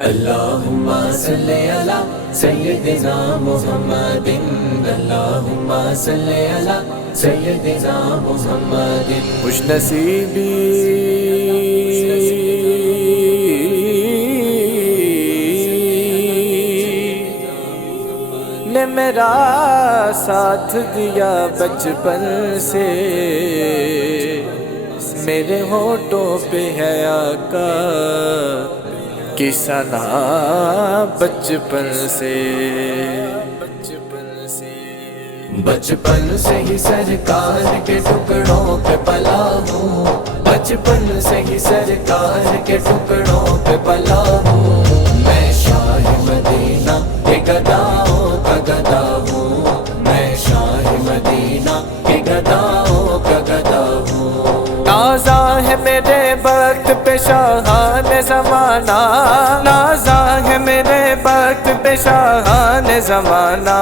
اللہم صلی علی سیدنا محمد، اللہم صلی علی سیدنا محمد۔ خوش نصیبی نے میرا ساتھ دیا بچپن سے، میرے ہونٹوں پہ ہے آقا کی ثنا بچپن سے۔ بچپن سے ہی سرکار کے ٹکڑوں پہ پلا ہوں، بچپن سے ہی سرکار کے ٹکڑوں پہ پلا ہوں۔ میں شاہ مدینہ کے گداؤں کا گدا ہوں، میں شاہ مدینہ کے گداؤں کا گدا ہوں۔ نازا ہے میرے وقت پہ شاہان زمانہ، نازا ہے میرے وقت پہ شاہان زمانہ۔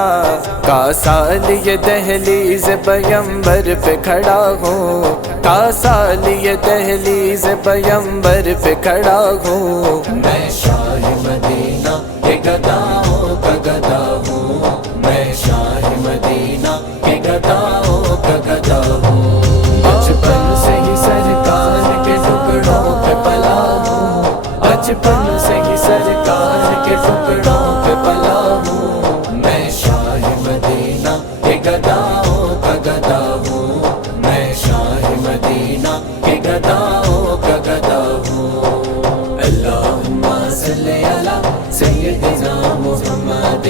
کا سال یہ دہلیز پیمبر پہ کھڑا ہوں، کا سال یہ دہلیز پیمبر پہ کھڑا ہوں۔ میں شاہ مدینہ کے گداؤں کا گدا ہوں، میں شاہ مدینہ کے گداؤں کا گدا ہوں۔ بچپن سے ہی سرکار کے ٹکڑوں پہ پلا ہوں، بچپن سے ہی سرکار کے ٹکڑوں پہ پلا ہوں۔ میں شاہ مدینہ کے گداؤں کا گدا ہوں، میں شاہ مدینہ کے گداؤں کا گدا ہوں۔ اللہم صلی علی سیدنا محمد،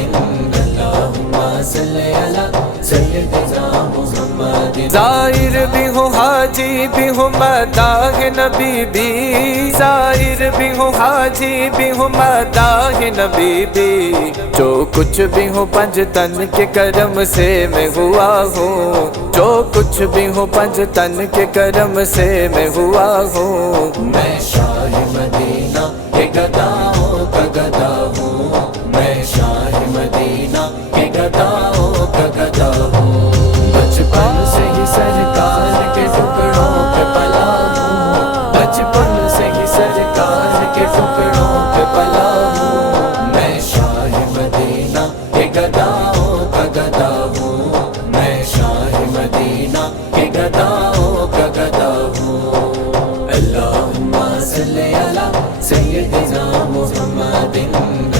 اللہم صلی علی سیدنا محمد۔ ظاہر بھی ہوں حاجی بھی ہوں مداح نبی بھی، ظاہر بھی ہوں حاجی بھی ہوں مداح نبی بھی۔ جو کچھ بھی ہوں پنج تن کے کرم سے میں ہوا ہوں، جو کچھ بھی ہوں پنج تن کے کرم سے میں ہوا ہوں۔ میں شاہ مدینہ کے گداؤں کا گدا ہوں، میں شاہ مدینہ کے گداؤں کا گدا ہوں۔ بچپن سے ہی سرکار کے ٹکڑوں پہ پلا ہوں، بچپن سے ہی سرکار کے ٹکڑوں پہ پلا ہوں۔ میں شاہ مدینہ کے گداؤں کا گدا ہوں، میں شاہ مدینہ کے گداؤں کا گدا ہوں۔ اللہم صلی علی سیدنا محمد،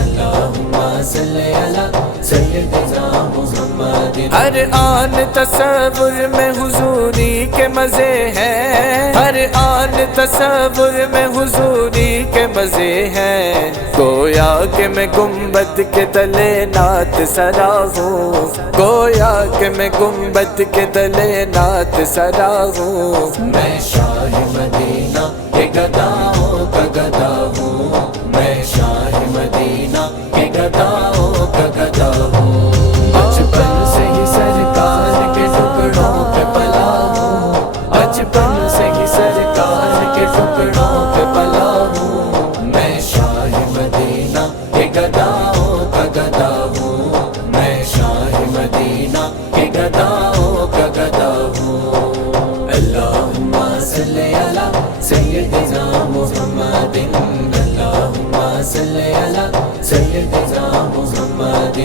اللہم صلی علی سیدنا محمد۔ ہر آن تصور میں حضوری کے مزے ہیں، ہر آن تصور میں حضوری کے مزے ہیں۔ گویا کہ میں گنبد کے تلے نعت سرا ہوں، گویا کہ میں گنبد کے تلے نعت سرا ہوں۔ میں شاہ مدینہ کے گداؤں کا گدا ہوں، میں شاہ مدینہ کے گداؤں کا گدا ہوں۔ بچپن سے ہی سرکار کے ٹکڑوں پہ پلا ہوں، بچپن سے ہی سرکار کے ٹکڑوں پہ پلا ہوں۔ میں شاہ مدینہ کے گداؤں کا گدا ہوں، میں شاہ مدینہ کے گداؤں کا گدا ہوں۔ اللہم صلی علی سیدنا محمد، اللہم صلی علی سیدنا محمد۔